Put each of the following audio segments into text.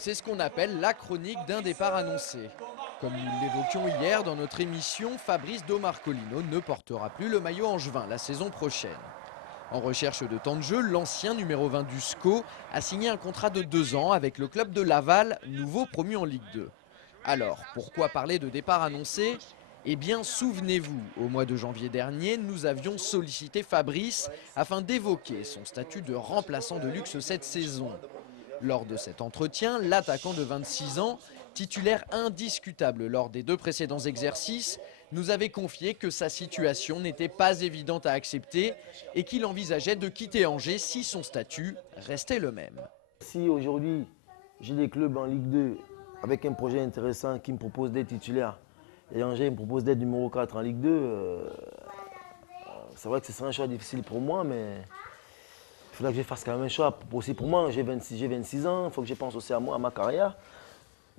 C'est ce qu'on appelle la chronique d'un départ annoncé. Comme nous l'évoquions hier dans notre émission, Fabrice Domarcolino ne portera plus le maillot angevin la saison prochaine. En recherche de temps de jeu, l'ancien numéro 20 du SCO a signé un contrat de 2 ans avec le club de Laval, nouveau promu en Ligue 2. Alors, pourquoi parler de départ annoncé ? Eh bien, souvenez-vous, au mois de janvier dernier, nous avions sollicité Fabrice afin d'évoquer son statut de remplaçant de luxe cette saison. Lors de cet entretien, l'attaquant de 26 ans, titulaire indiscutable lors des 2 précédents exercices, nous avait confié que sa situation n'était pas évidente à accepter et qu'il envisageait de quitter Angers si son statut restait le même. Si aujourd'hui j'ai des clubs en Ligue 2 avec un projet intéressant qui me propose d'être titulaire et Angers me propose d'être numéro 4 en Ligue 2, c'est vrai que ce serait un choix difficile pour moi, mais il faudra que je fasse quand même un choix aussi pour moi. J'ai 26 ans, il faut que je pense aussi à moi, à ma carrière.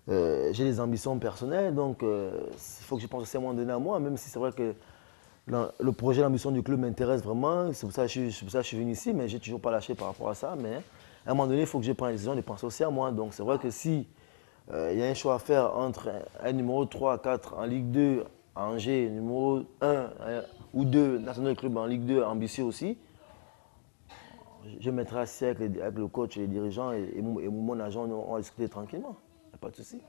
J'ai des ambitions personnelles, donc il faut que je pense aussi à un moment donné à moi, même si c'est vrai que le projet, l'ambition du club m'intéresse vraiment. C'est pour ça que je suis venu ici, mais je n'ai toujours pas lâché par rapport à ça. Mais à un moment donné, il faut que je prenne la décision de penser aussi à moi. Donc c'est vrai que si il y a un choix à faire entre un numéro 3, 4 en Ligue 2 à Angers, numéro 1 ou 2 National Club en Ligue 2 ambitieux aussi, je mettrai assis avec le coach et les dirigeants et mon agent, on va discuter tranquillement. Il n'y a pas de souci.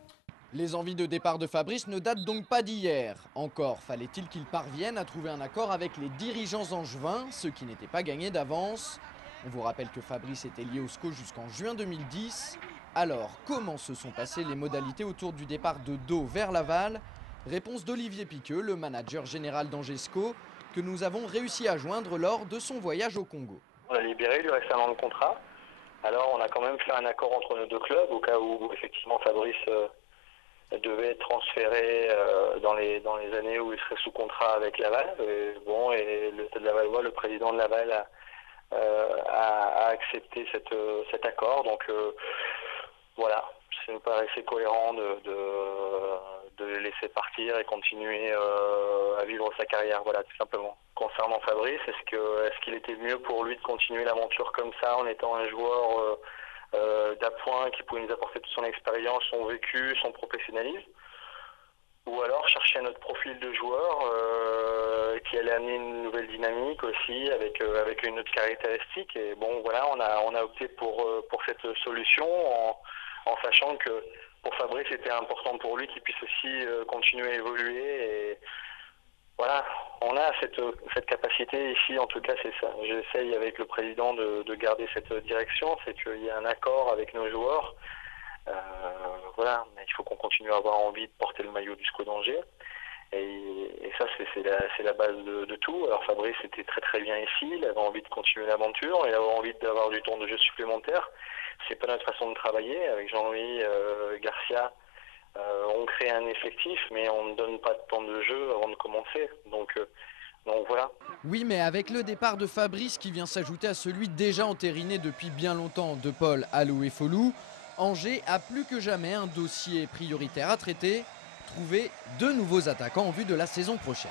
Les envies de départ de Fabrice ne datent donc pas d'hier. Encore fallait-il qu'il parvienne à trouver un accord avec les dirigeants angevins, ce qui n'était pas gagné d'avance. On vous rappelle que Fabrice était lié au SCO jusqu'en juin 2010. Alors, comment se sont passées les modalités autour du départ de Do vers Laval? Réponse d'Olivier Piqueux, le manager général d'Angers SCO, que nous avons réussi à joindre lors de son voyage au Congo. On a libéré, il lui reste un an de contrat. Alors on a quand même fait un accord entre nos 2 clubs au cas où effectivement Fabrice devait être transféré dans les années où il serait sous contrat avec Laval. Et le Stade Lavallois, le président de Laval a accepté cet accord. Donc voilà, ça nous paraissait cohérent de le laisser partir et continuer à vivre sa carrière, voilà, tout simplement. Concernant Fabrice, est-ce qu'il était mieux pour lui de continuer l'aventure comme ça en étant un joueur d'appoint qui pouvait nous apporter toute son expérience, son vécu, son professionnalisme, ou alors chercher un autre profil de joueur qui allait amener une nouvelle dynamique aussi avec une autre caractéristique. Et bon voilà, on a opté pour cette solution en sachant que pour Fabrice c'était important pour lui qu'il puisse aussi continuer à évoluer. Et voilà, on a cette capacité ici, en tout cas c'est ça. J'essaye avec le président de garder cette direction, c'est qu'il y a un accord avec nos joueurs. Voilà, mais il faut qu'on continue à avoir envie de porter le maillot du SCO d'Angers. Et ça, c'est la base de tout. Alors Fabrice était très très bien ici, il avait envie de continuer l'aventure, il avait envie d'avoir du temps de jeu supplémentaire. C'est pas notre façon de travailler. Avec Jean-Louis Garcia, on crée un effectif, mais on ne donne pas de temps de jeu avant de commencer. Donc voilà. Oui, mais avec le départ de Fabrice qui vient s'ajouter à celui déjà entériné depuis bien longtemps de Paul Aloué-Folou, Angers a plus que jamais un dossier prioritaire à traiter, trouver 2 nouveaux attaquants en vue de la saison prochaine.